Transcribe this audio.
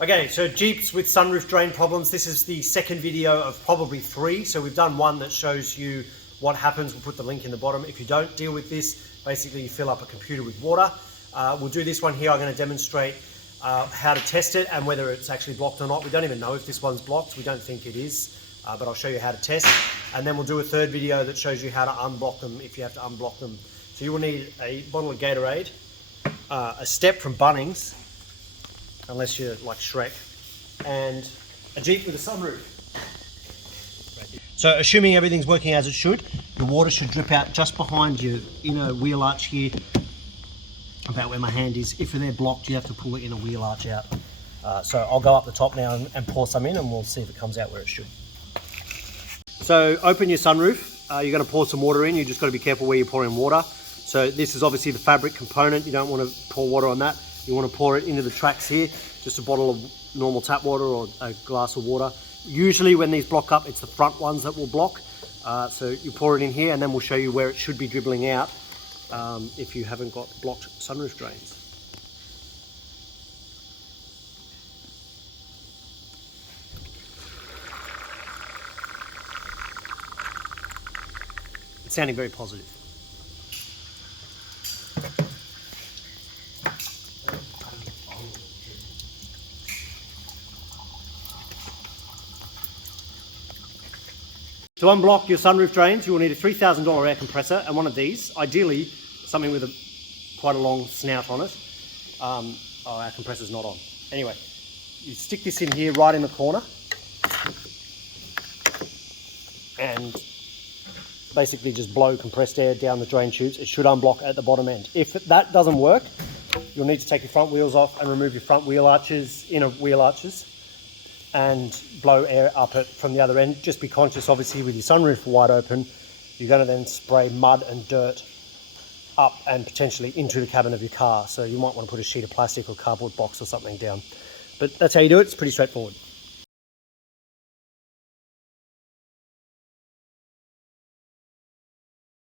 Okay, so Jeeps with sunroof drain problems. This is the second video of probably 3. So we've done one that shows you what happens. We'll put the link in the bottom. If you don't deal with this, basically you fill up a computer with water. We'll do this one here. I'm going to demonstrate how to test it and whether it's actually blocked or not. We don't even know if this one's blocked. We don't think it is, but I'll show you how to test. And then we'll do a third video that shows you how to unblock them if you have to unblock them. So you will need a bottle of Gatorade, a step from Bunnings, unless you're like Shrek, and a Jeep with a sunroof. So assuming everything's working as it should, the water should drip out just behind your inner wheel arch here, about where my hand is. If they're blocked, you have to pull the inner wheel arch out. So I'll go up the top now and pour some in, and we'll see if it comes out where it should. So open your sunroof. You're going to pour some water in. You just got to be careful where you're pouring water. So this is obviously the fabric component. You don't want to pour water on that. You want to pour it into the tracks here, just a bottle of normal tap water or a glass of water. Usually when these block up, it's the front ones that will block. So you pour it in here, and then we'll show you where it should be dribbling out if you haven't got blocked sunroof drains. It's sounding very positive. To unblock your sunroof drains, you will need a $3,000 air compressor and one of these, ideally something with quite a long snout on it. Oh, our compressor's not on. Anyway, you stick this in here right in the corner and basically just blow compressed air down the drain tubes. It should unblock at the bottom end. If that doesn't work, you'll need to take your front wheels off and remove your front wheel arches, inner wheel arches, and blow air up it from the other end. Just be conscious, obviously, with your sunroof wide open, you're going to then spray mud and dirt up and potentially into the cabin of your car. So you might want to put a sheet of plastic or cardboard box or something down. But that's how you do it. It's pretty straightforward.